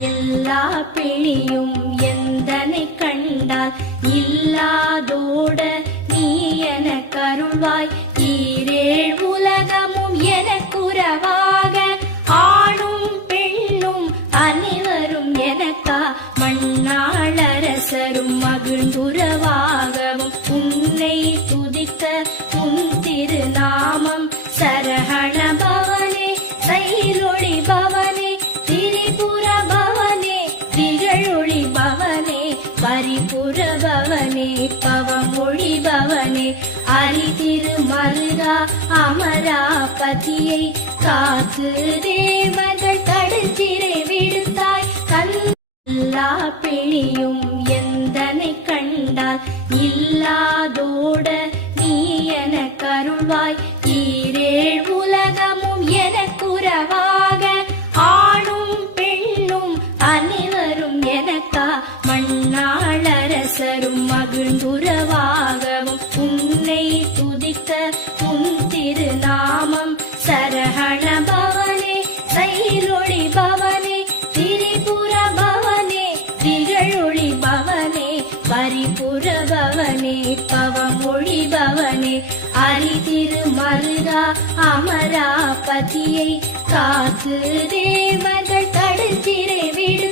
எல்லா பிணியும் எந்தனை கண்டால் இல்லாதோட நீ என கருள்வாய். ஈரேழ் உலகமும் எனக்குறவாக ஆணும் பெண்ணும் அனைவரும் எனக்கா மண்ணாளரசரும் மகிழ்ந்துறவாகவும் உன்னை துதிக்க உன் திருநாமம் சரஹண பவனே சைலொளி பவனே திரிபுர பவனே திகழொளி பவனே பரிபுர பவனே பவமொழி பவனே அரிதிருமருகா அமராபதியை காத்து தேவர்கள் கடுஞ்சிறை விடுத்தாய். எல்லா பிணியும் எந்தனை கண்டால் இல்லாதோட நீ என கருள்வாய். ஈரேழ் உலகமும் எனக்குறவாக ஆணும் பெண்ணும் அனைவரும் எனக்கா மண்ணாளரசரும் மகிழ்ந்துறவாகவும் உன்னை துதிக்க உன் திருநாமம் சரஹண பவனே சைலொளி பவனே திரிபுர பவனே திகழொளி பவனே பரிபுர பவனே பவமொழி பவனே அரிதிருமருகா அமராபதியை காத்து தேவர்கள் கடுஞ்சிறை விடு